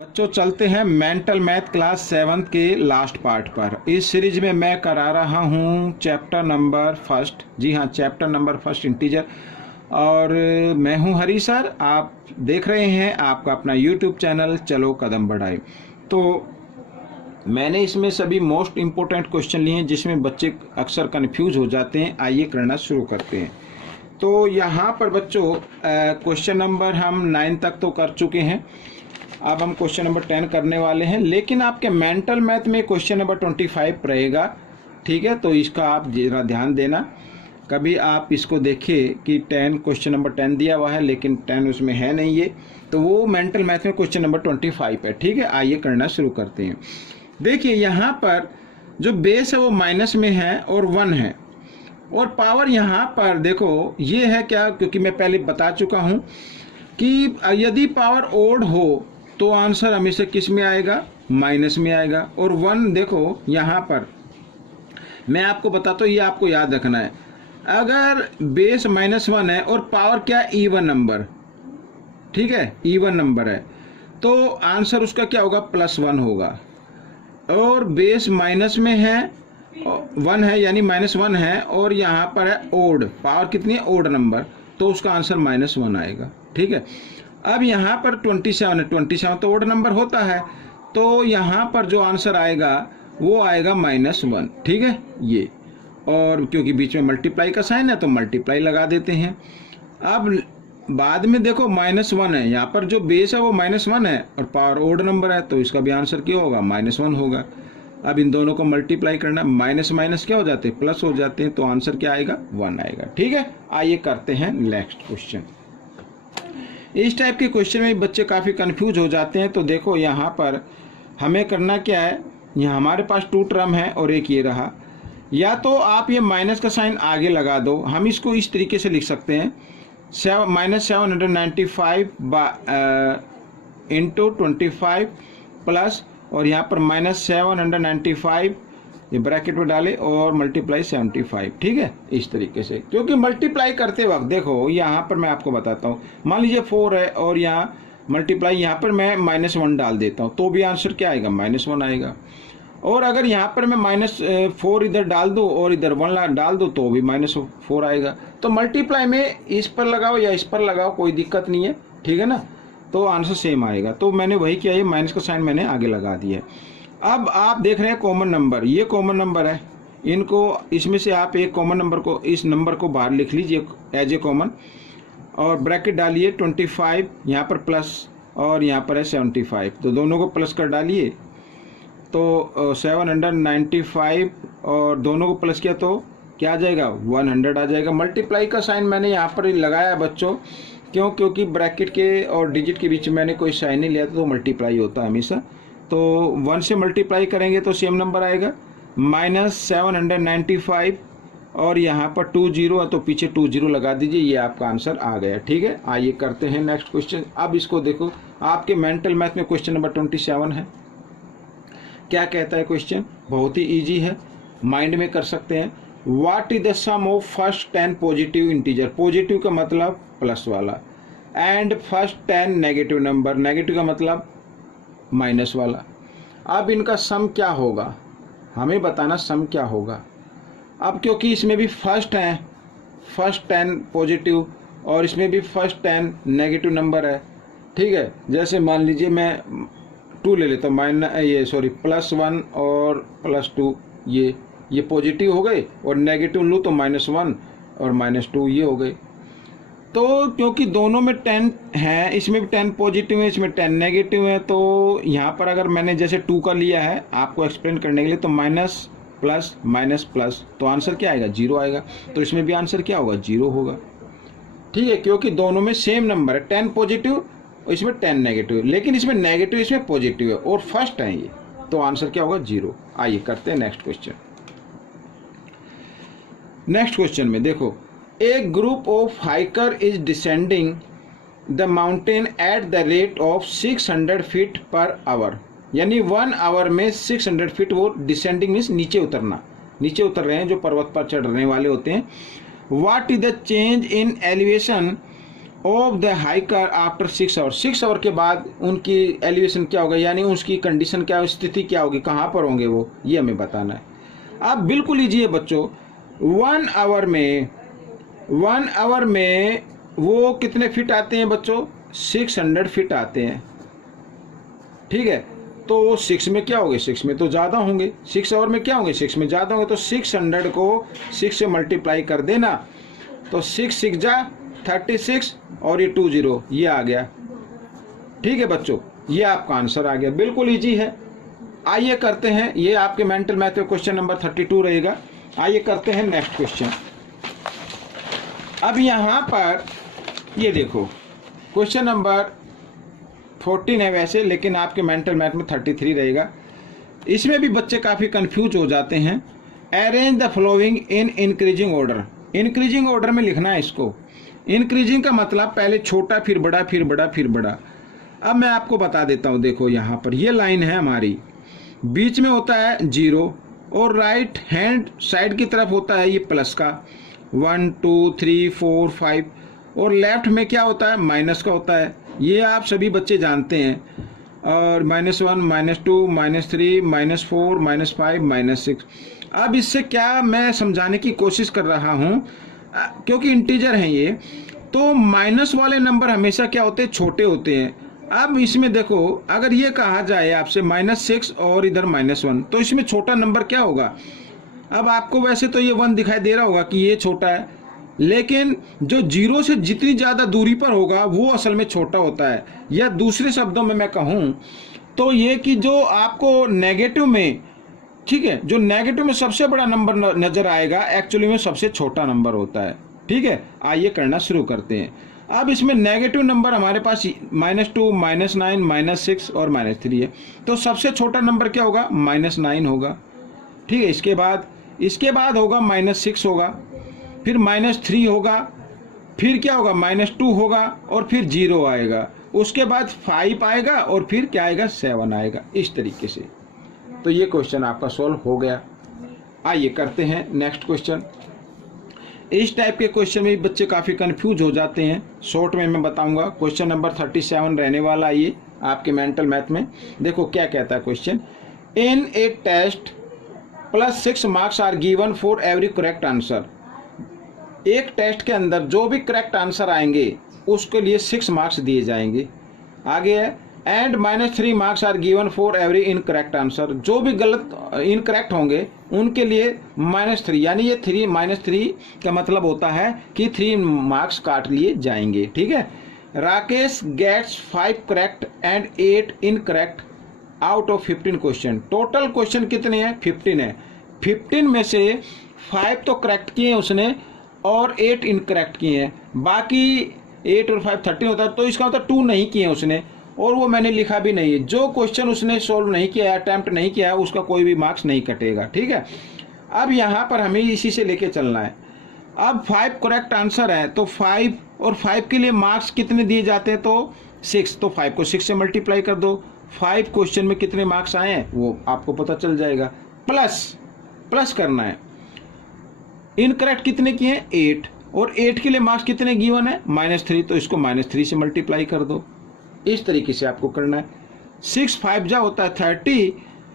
बच्चों चलते हैं मेंटल मैथ क्लास 7 के लास्ट पार्ट पर। इस सीरीज में मैं करा रहा हूँ चैप्टर नंबर फर्स्ट। जी हाँ, चैप्टर नंबर फर्स्ट इंटीजर। और मैं हूँ हरी सर। आप देख रहे हैं आपका अपना यूट्यूब चैनल चलो कदम बढ़ाए। तो मैंने इसमें सभी मोस्ट इम्पोर्टेंट क्वेश्चन लिए हैं जिसमें बच्चे अक्सर कन्फ्यूज हो जाते हैं। आइए करना शुरू करते हैं। तो यहाँ पर बच्चों क्वेश्चन नंबर हम 9 तक तो कर चुके हैं। अब हम क्वेश्चन नंबर 10 करने वाले हैं, लेकिन आपके मेंटल मैथ में क्वेश्चन नंबर 25 रहेगा। ठीक है, तो इसका आप जरा ध्यान देना। कभी आप इसको देखिए कि 10 क्वेश्चन नंबर 10 दिया हुआ है लेकिन 10 उसमें है नहीं ये, तो वो मेंटल मैथ में क्वेश्चन नंबर 25 है। ठीक है, आइए करना शुरू करते हैं। देखिए यहाँ पर जो बेस है वो माइनस में है और 1 है, और पावर यहाँ पर देखो ये है क्या, क्योंकि मैं पहले बता चुका हूँ कि यदि पावर ओड हो तो आंसर हमेशा किस में आएगा, माइनस में आएगा। और 1 देखो यहाँ पर मैं आपको बताता हूँ, ये आपको याद रखना है। अगर बेस -1 है और पावर क्या, इवन नंबर, ठीक है, इवन नंबर है, तो आंसर उसका क्या होगा, +1 होगा। और बेस माइनस में है, 1 है यानी -1 है, और यहाँ पर है ओड, पावर कितनी है, ओड नंबर, तो उसका आंसर -1 आएगा। ठीक है, अब यहाँ पर 27 है, 27 तो ओड नंबर होता है, तो यहाँ पर जो आंसर आएगा वो आएगा -1। ठीक है, ये, और क्योंकि बीच में मल्टीप्लाई का साइन है तो मल्टीप्लाई लगा देते हैं। अब बाद में देखो -1 है, यहाँ पर जो बेस है वो -1 है और पावर ओड नंबर है, तो इसका भी आंसर क्या होगा, -1 होगा। अब इन दोनों को मल्टीप्लाई करना, माइनस माइनस क्या हो जाते हैं, प्लस हो जाते हैं, तो आंसर क्या आएगा, 1 आएगा। ठीक है, आइए करते हैं नेक्स्ट क्वेश्चन। इस टाइप के क्वेश्चन में बच्चे काफ़ी कंफ्यूज हो जाते हैं। तो देखो यहाँ पर हमें करना क्या है, यहाँ हमारे पास 2 टर्म है और एक ये रहा। या तो आप ये माइनस का साइन आगे लगा दो, हम इसको इस तरीके से लिख सकते हैं, -795 इंटू 25 प्लस, और यहाँ पर -795 ये ब्रैकेट में डाले और मल्टीप्लाई 75। ठीक है, इस तरीके से, क्योंकि मल्टीप्लाई करते वक्त देखो यहाँ पर मैं आपको बताता हूँ, मान लीजिए 4 है और यहाँ मल्टीप्लाई, यहाँ पर मैं -1 डाल देता हूँ तो भी आंसर क्या आएगा, -1 आएगा। और अगर यहाँ पर मैं -4 इधर डाल दूँ और इधर 1 डाल दूँ तो भी -4 आएगा। तो मल्टीप्लाई में इस पर लगाओ या इस पर लगाओ, कोई दिक्कत नहीं है। ठीक है ना, तो आंसर सेम आएगा। तो मैंने वही किया, ये माइनस का साइन मैंने आगे लगा दिया है। अब आप देख रहे हैं कॉमन नंबर, ये कॉमन नंबर है, इनको इसमें से आप एक कॉमन नंबर को, इस नंबर को बाहर लिख लीजिए एज ए कॉमन, और ब्रैकेट डालिए 25, यहाँ पर प्लस और यहाँ पर है 75, तो दोनों को प्लस कर डालिए तो 795, और दोनों को प्लस किया तो क्या आ जाएगा, 100 आ जाएगा। मल्टीप्लाई का साइन मैंने यहाँ पर लगाया बच्चों, क्यों, क्योंकि ब्रैकेट के और डिजिट के बीच में मैंने कोई साइन नहीं लिया था, तो मल्टीप्लाई होता है हमेशा। तो 1 से मल्टीप्लाई करेंगे तो सेम नंबर आएगा, -795, और यहाँ पर 2 0 है तो पीछे 2 0 लगा दीजिए, ये आपका आंसर आ गया। ठीक है, आइए करते हैं नेक्स्ट क्वेश्चन। अब इसको देखो, आपके मेंटल मैथ में क्वेश्चन नंबर 27 है। क्या कहता है क्वेश्चन, बहुत ही ईजी है, माइंड में कर सकते हैं। What is the sum of first 10 positive integer, positive का मतलब प्लस वाला, and first 10 negative number, negative का मतलब माइनस वाला। अब इनका सम क्या होगा, हमें बताना सम क्या होगा। अब क्योंकि इसमें भी फर्स्ट है, फर्स्ट 10 पॉजिटिव, और इसमें भी फर्स्ट 10 नेगेटिव नंबर है। ठीक है, जैसे मान लीजिए मैं 2 ले लेता हूँ, +1 और +2, ये पॉजिटिव हो गए, और नेगेटिव लूँ तो -1 और -2 ये हो गए। तो क्योंकि दोनों में 10 है, इसमें भी 10 पॉजिटिव है, इसमें 10 नेगेटिव है, तो यहाँ पर अगर मैंने जैसे 2 का लिया है आपको एक्सप्लेन करने के लिए, तो माइनस प्लस माइनस प्लस, तो आंसर क्या आएगा, 0 आएगा। तो इसमें भी आंसर क्या होगा, 0 होगा। ठीक है, क्योंकि दोनों में सेम नंबर है, 10 पॉजिटिव और इसमें 10 नेगेटिव, लेकिन इसमें नेगेटिव इसमें पॉजिटिव है और फर्स्ट है ये, तो आंसर क्या होगा, 0। आइए करते हैं नेक्स्ट क्वेश्चन। नेक्स्ट क्वेश्चन में देखो, A group of hiker is descending the mountain at the rate of 600 feet per hour, यानी 1 आवर में 600 फीट वो डिसेंडिंग मीन्स नीचे उतरना, नीचे उतर रहे हैं जो पर्वत पर चढ़ने वाले होते हैं। What is the change in elevation of the hiker after 6 hour, 6 hour के बाद उनकी एलिवेशन क्या होगा, यानी उसकी कंडीशन क्या, स्थिति क्या होगी, कहाँ पर होंगे वो, ये हमें बताना है। आप बिल्कुल लीजिए बच्चों, 1 आवर में वो कितने फिट आते हैं बच्चों, 600 फिट आते हैं, ठीक है। तो 6 में क्या होंगे, 6 में तो ज़्यादा होंगे, 6 आवर में क्या होंगे, 6 में ज़्यादा होंगे। तो 600 को 6 से मल्टीप्लाई कर देना, तो 6 6 जा 36 और ये 20 ये आ गया, ठीक है बच्चों, ये आपका आंसर आ गया। बिल्कुल इजी है। आइए करते हैं, ये आपके मेंटल मैथ में क्वेश्चन नंबर 32 रहेगा। आइए करते हैं नेक्स्ट क्वेश्चन। अब यहाँ पर ये देखो, क्वेश्चन नंबर 14 है वैसे, लेकिन आपके मेंटल मैथ में 33 रहेगा। इसमें भी बच्चे काफ़ी कंफ्यूज हो जाते हैं। Arrange the following in increasing order, increasing order में लिखना है इसको। इंक्रीजिंग का मतलब पहले छोटा फिर बड़ा फिर बड़ा फिर बड़ा। अब मैं आपको बता देता हूँ, देखो यहाँ पर ये लाइन है हमारी, बीच में होता है 0 और राइट हैंड साइड की तरफ होता है ये प्लस का 1 2 3 4 5, और लेफ्ट में क्या होता है, माइनस का होता है। ये आप सभी बच्चे जानते हैं। और -1 -2 -3 -4 -5 -6। अब इससे क्या मैं समझाने की कोशिश कर रहा हूँ, क्योंकि इंटीजर हैं ये, तो माइनस वाले नंबर हमेशा क्या होते हैं, छोटे होते हैं। अब इसमें देखो, अगर ये कहा जाए आपसे -6 और इधर -1, तो इसमें छोटा नंबर क्या होगा। अब आपको वैसे तो ये 1 दिखाई दे रहा होगा कि ये छोटा है, लेकिन जो 0 से जितनी ज़्यादा दूरी पर होगा वो असल में छोटा होता है। या दूसरे शब्दों में मैं कहूँ तो ये कि जो आपको नेगेटिव में, ठीक है, जो नेगेटिव में सबसे बड़ा नंबर नज़र आएगा, एक्चुअली में सबसे छोटा नंबर होता है, ठीक है। आइए करना शुरू करते हैं। अब इसमें नेगेटिव नंबर हमारे पास -2 -9 -6 और -3 है, तो सबसे छोटा नंबर क्या होगा, -9 होगा, ठीक है। इसके बाद होगा -6 होगा, फिर -3 होगा, फिर क्या होगा, -2 होगा, और फिर 0 आएगा, उसके बाद 5 आएगा, और फिर क्या आएगा, 7 आएगा, इस तरीके से। तो ये क्वेश्चन आपका सॉल्व हो गया। आइए करते हैं नेक्स्ट क्वेश्चन। इस टाइप के क्वेश्चन में बच्चे काफ़ी कंफ्यूज हो जाते हैं। शॉर्ट में मैं बताऊंगा। क्वेश्चन नंबर 37 रहने वाला ये आपके मेंटल मैथ में। देखो क्या कहता है question, in a test +6 marks are given for every correct answer. एक टेस्ट के अंदर जो भी करेक्ट आंसर आएंगे उसके लिए 6 मार्क्स दिए जाएंगे। आगे है, and -3 marks are given for every incorrect answer. जो भी गलत इनकरेक्ट होंगे उनके लिए -3, यानी ये -3 का मतलब होता है कि 3 मार्क्स काट लिए जाएंगे, ठीक है। Rakesh gets 5 correct and 8 incorrect out of 15 question. Total question कितने हैं, 15 है। 15 में से 5 तो करेक्ट किए हैं उसने और 8 इनकरेक्ट किए हैं। बाकी 8 और 5 13 होता है, तो इसका मतलब 2 नहीं किए उसने, और वो मैंने लिखा भी नहीं है। जो क्वेश्चन उसने सोल्व नहीं किया है, अटैम्प्ट नहीं किया है, उसका कोई भी मार्क्स नहीं कटेगा, ठीक है। अब यहाँ पर हमें इसी से लेके चलना है। अब 5 करेक्ट आंसर है, तो 5 और 5 के लिए मार्क्स कितने दिए जाते हैं, तो 6। तो 5 को 6 से मल्टीप्लाई कर दो। 5 क्वेश्चन में कितने मार्क्स आए हैं वो आपको पता चल जाएगा। प्लस करना है, इनकरेक्ट कितने किए हैं, 8, और 8 के लिए मार्क्स कितने गिवन है, -3, तो इसको -3 से मल्टीप्लाई कर दो। इस तरीके से आपको करना है। 6 5 जा होता है 30,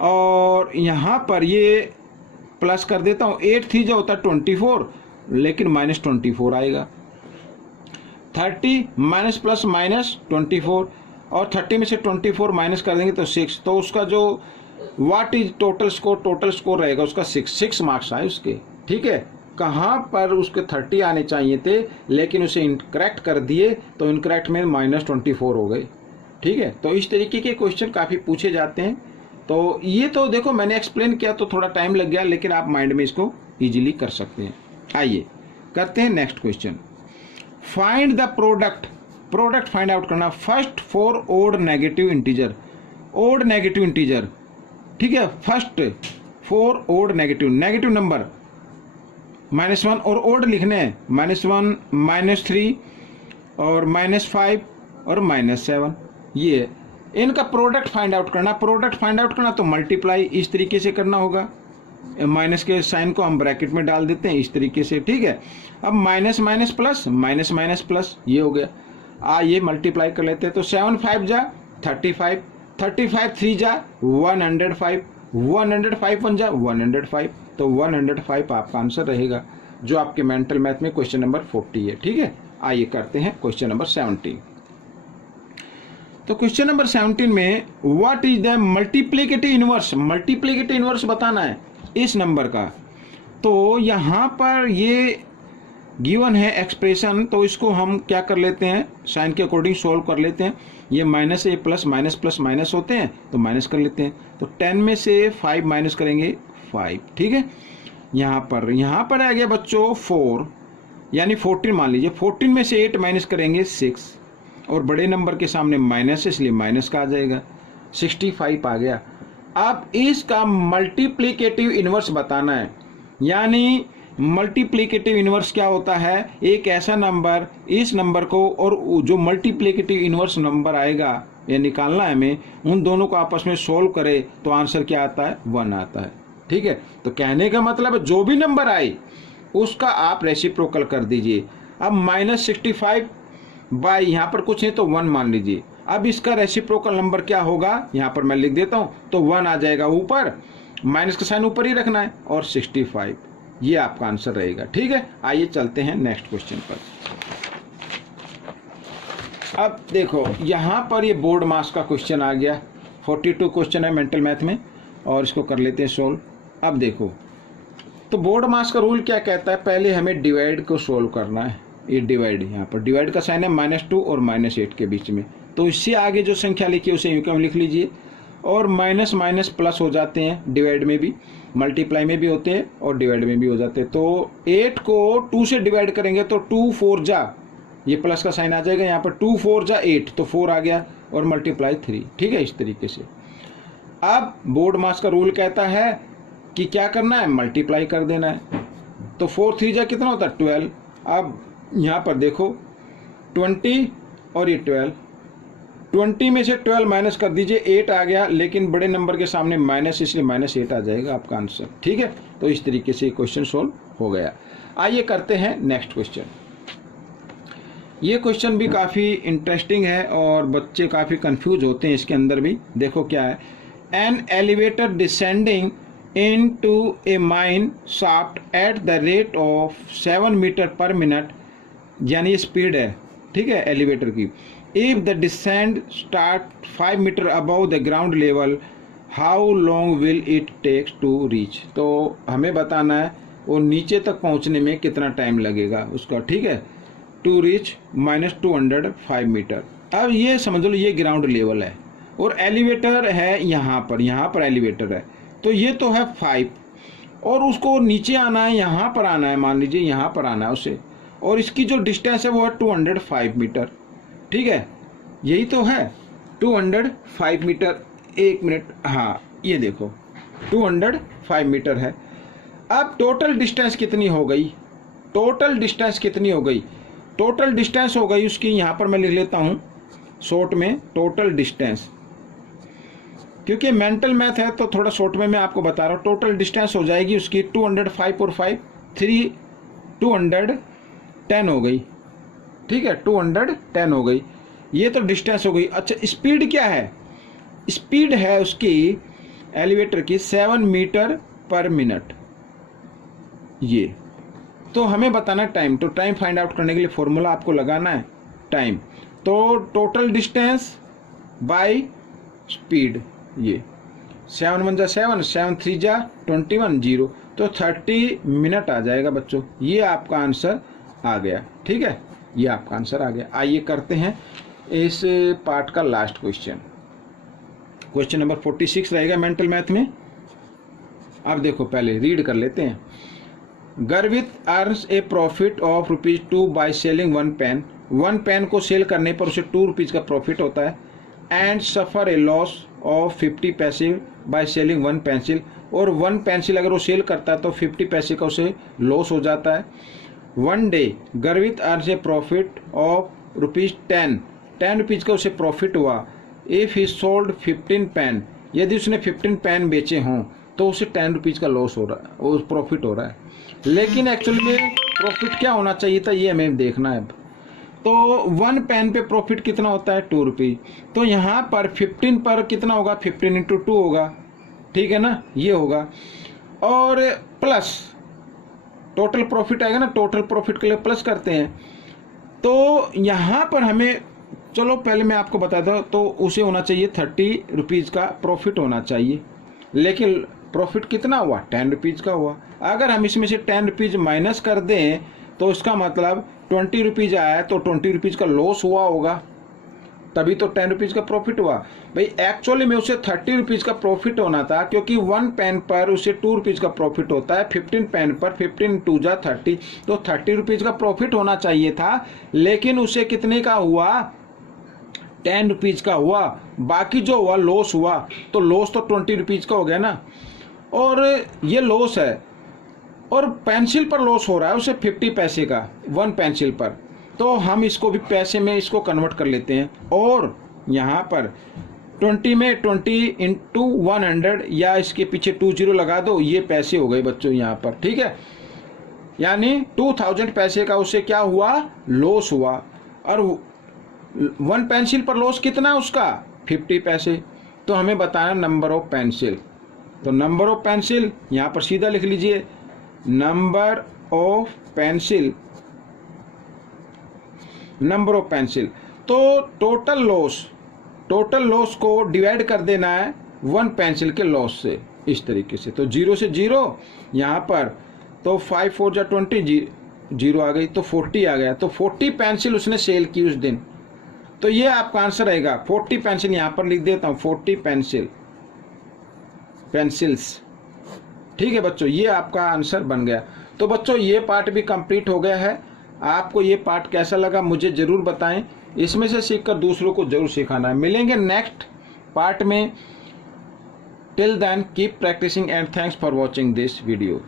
और यहाँ पर ये प्लस कर देता हूँ, 8 3 जा होता है 24, लेकिन -24 आएगा। 30 -+-24, और 30 में से 24 माइनस कर देंगे तो 6, तो उसका जो व्हाट इज टोटल स्कोर रहेगा उसका 6 मार्क्स आए उसके, ठीक है। कहाँ पर उसके 30 आने चाहिए थे, लेकिन उसे इनकरेक्ट कर दिए, तो इनकरेक्ट में -24 हो गए, ठीक है। तो इस तरीके के क्वेश्चन काफ़ी पूछे जाते हैं। तो ये तो देखो मैंने एक्सप्लेन किया तो थोड़ा टाइम लग गया, लेकिन आप माइंड में इसको इजीली कर सकते हैं। आइए करते हैं next question. Find the product find out करना फर्स्ट 4 ओड नेगेटिव इंटीजर, ठीक है। फर्स्ट 4 ओड नेगेटिव नंबर -1, और ओड लिखने हैं -1 -3 और -5 और -7। ये इनका प्रोडक्ट फाइंड आउट करना तो मल्टीप्लाई इस तरीके से करना होगा। माइनस के साइन को हम ब्रैकेट में डाल देते हैं इस तरीके से, ठीक है। अब माइनस प्लस ये हो गया। ये मल्टीप्लाई कर लेते हैं। तो 7 5 जा 35, 35 3 जा 105, 105 1 जा 105, तो 105 आपका आंसर रहेगा, जो आपके मेंटल मैथ में क्वेश्चन नंबर 40 है। ठीक है, आइए करते हैं क्वेश्चन नंबर 17। तो क्वेश्चन नंबर 17 में what is the multiplicative inverse, multiplicative inverse बताना है इस नंबर का। तो यहाँ पर ये गिवन है एक्सप्रेशन, तो इसको हम क्या कर लेते हैं, साइन के अकॉर्डिंग सोल्व कर लेते हैं। ये माइनस ए प्लस माइनस प्लस माइनस होते हैं, तो माइनस कर लेते हैं। तो 10 में से 5 माइनस करेंगे 5, ठीक है। यहाँ पर आ गया बच्चों 4, यानी 14 मान लीजिए। 14 में से 8 माइनस करेंगे 6, और बड़े नंबर के सामने माइनस है इसलिए माइनस का आ जाएगा, 65 आ गया। अब इसका मल्टीप्लिकेटिव इनवर्स बताना है, यानी मल्टीप्लिकेटिव इनवर्स क्या होता है, एक ऐसा नंबर इस नंबर को और जो मल्टीप्लिकेटिव इनवर्स नंबर आएगा ये निकालना है हमें, उन दोनों को आपस में सोल्व करे तो आंसर क्या आता है, 1 आता है। ठीक है, तो कहने का मतलब है जो भी नंबर आए उसका आप रेसिप्रोकल कर दीजिए। अब -65 बाई यहाँ पर कुछ है तो 1 मान लीजिए। अब इसका रेसिप्रोकल नंबर क्या होगा, यहाँ पर मैं लिख देता हूँ, तो 1 आ जाएगा ऊपर, माइनस का साइन ऊपर ही रखना है, और 65 ये आपका आंसर रहेगा। ठीक है, आइए चलते हैं नेक्स्ट क्वेश्चन पर। अब देखो यहाँ पर ये बोर्ड मास का क्वेश्चन आ गया, 42 क्वेश्चन है मेंटल मैथ में, और इसको कर लेते हैं सोल्व। अब देखो तो बोर्ड मास का रूल क्या कहता है, पहले हमें डिवाइड को सोल्व करना है। ये डिवाइड, यहाँ पर डिवाइड का साइन है -2 और -8 के बीच में, तो इससे आगे जो संख्या लिखी है उसे यूं लिख लीजिए। और माइनस माइनस प्लस हो जाते हैं, डिवाइड में भी, मल्टीप्लाई में भी होते हैं और डिवाइड में भी हो जाते हैं। तो 8 को 2 से डिवाइड करेंगे तो 2 4 जा, ये प्लस का साइन आ जाएगा यहाँ पर, 2 4 जा 8, तो 4 आ गया, और मल्टीप्लाई 3। ठीक है, इस तरीके से। अब बोर्ड मास का रूल कहता है कि क्या करना है, मल्टीप्लाई कर देना है। तो 4 3 जा कितना होता है, 12। अब यहाँ पर देखो 20 और ये 12, 20 में से 12 माइनस कर दीजिए, 8 आ गया, लेकिन बड़े नंबर के सामने माइनस, इसलिए -8 आ जाएगा आपका आंसर। ठीक है, तो इस तरीके से क्वेश्चन सोल्व हो गया। आइए करते हैं नेक्स्ट क्वेश्चन। ये क्वेश्चन भी काफ़ी इंटरेस्टिंग है और बच्चे काफ़ी कंफ्यूज होते हैं इसके अंदर भी। देखो क्या है, an elevator descending into a mine shaft at the rate of 7 metre per minute, यानी स्पीड है, ठीक है, एलिवेटर की। If the descend start 5 metre above the ground level, how long will it takes to reach. तो हमें बताना है वो नीचे तक पहुंचने में कितना टाइम लगेगा उसका। ठीक है, टू रीच -205 मीटर। अब ये समझ लो ये ग्राउंड लेवल है और एलिवेटर है यहाँ पर एलिवेटर है, तो ये तो है 5, और उसको नीचे आना है, यहाँ पर आना है, मान लीजिए यहाँ पर आना है उसे, और इसकी जो डिस्टेंस है वो है 205 मीटर। ठीक है, यही तो है 205 मीटर। 1 मिनट, हाँ ये देखो 205 मीटर है। अब टोटल डिस्टेंस कितनी हो गई, टोटल डिस्टेंस हो गई उसकी, यहाँ पर मैं लिख लेता हूँ शॉर्ट में, टोटल डिस्टेंस, क्योंकि मेंटल मैथ है तो थोड़ा शॉर्ट में मैं आपको बता रहा हूँ। टोटल डिस्टेंस हो जाएगी उसकी 205 और 5 3 210 हो गई। ठीक है, 210 हो गई, ये तो डिस्टेंस हो गई। अच्छा, स्पीड क्या है, स्पीड है उसकी एलिवेटर की 7 मीटर पर मिनट। ये तो हमें बताना टाइम, तो टाइम फाइंड आउट करने के लिए फॉर्मूला आपको लगाना है टाइम। तो टोटल डिस्टेंस बाय स्पीड, ये 7 1 जा 7, 7 3 जा 21 0, तो 30 मिनट आ जाएगा बच्चों। ये आपका आंसर आ गया। ठीक है, ये आपका आंसर आ गया। आइए करते हैं इस पार्ट का लास्ट क्वेश्चन, क्वेश्चन नंबर 46 रहेगा मेंटल मैथ में। अब देखो पहले रीड कर लेते हैं। Garvit earns a profit of ₹2 by selling 1 pen. 1 pen को सेल करने पर उसे ₹2 का प्रॉफिट होता है। And suffer a loss of 50 paise bye selling 1 pencil, और 1 पेंसिल अगर वो सेल करता है तो 50 पैसे का उसे लॉस हो जाता है। 1 डे गर्वित अर्न्स ए प्रॉफिट ऑफ ₹10 का उसे प्रॉफिट हुआ। इफ़ ही सोल्ड 15 पेन, यदि उसने 15 पेन बेचे हों तो उसे ₹10 का लॉस हो रहा है, वो प्रॉफिट हो रहा है। लेकिन एक्चुअली में प्रॉफिट क्या होना चाहिए था, ये हमें देखना है। तो 1 पेन पे प्रॉफिट कितना होता है 2 रुपीज़। तो यहाँ पर 15 पर कितना होगा 15 इंटू 2 होगा, ठीक है ना, ये होगा। और प्लस टोटल प्रॉफिट आएगा ना, टोटल प्रॉफिट के लिए प्लस करते हैं। तो यहाँ पर हमें, चलो पहले मैं आपको बता दूँ, तो उसे होना चाहिए 30 रुपीज़ का प्रॉफिट होना चाहिए, लेकिन प्रॉफिट कितना हुआ 10 रुपीज़ का हुआ। अगर हम इसमें से 10 रुपीज़ माइनस कर दें तो इसका मतलब 20 रुपीज़ आया, तो 20 रुपीज़ का लॉस हुआ होगा, तभी तो 10 रुपीज़ का प्रॉफिट हुआ। भाई एक्चुअली में उसे 30 रुपीज़ का प्रॉफिट होना था, क्योंकि 1 पेन पर उसे 2 रुपीज़ का प्रॉफिट होता है, 15 पेन पर 15 2 जा 30, तो 30 रुपीज़ का प्रॉफिट होना चाहिए था, लेकिन उसे कितने का हुआ 10 रुपीज़ का हुआ। बाकी जो हुआ लॉस हुआ, तो लॉस तो 20 रुपीज़ का हो गया ना, और ये लॉस है, और पेंसिल पर लॉस हो रहा है उसे 50 पैसे का 1 पेंसिल पर। तो हम इसको भी पैसे में इसको कन्वर्ट कर लेते हैं, और यहाँ पर 20 में 20 इंटू 100, या इसके पीछे 20 लगा दो, ये पैसे हो गए बच्चों यहाँ पर, ठीक है। यानी 2000 पैसे का उसे क्या हुआ लॉस हुआ, और 1 पेंसिल पर लॉस कितना उसका 50 पैसे। तो हमें बताना नंबर ऑफ पेंसिल, तो नंबर ऑफ पेंसिल यहाँ पर सीधा लिख लीजिए, number of pencil, number of pencil. तो टोटल लॉस को डिवाइड कर देना है 1 पेंसिल के लॉस से, इस तरीके से। तो 0 से 0 यहाँ पर, तो 5 4 जा 20, 0 आ गई, तो 40 आ गया। तो 40 पेंसिल उसने सेल की उस दिन। तो ये आपका आंसर रहेगा 40 पेंसिल, यहाँ पर लिख देता हूँ 40 पेंसिल्स, ठीक है बच्चों, ये आपका आंसर बन गया। तो बच्चों ये पार्ट भी कंप्लीट हो गया है। आपको ये पार्ट कैसा लगा मुझे ज़रूर बताएं, इसमें से सीखकर दूसरों को ज़रूर सिखाना है। मिलेंगे नेक्स्ट पार्ट में। Till then keep practising and thanks for watching this video.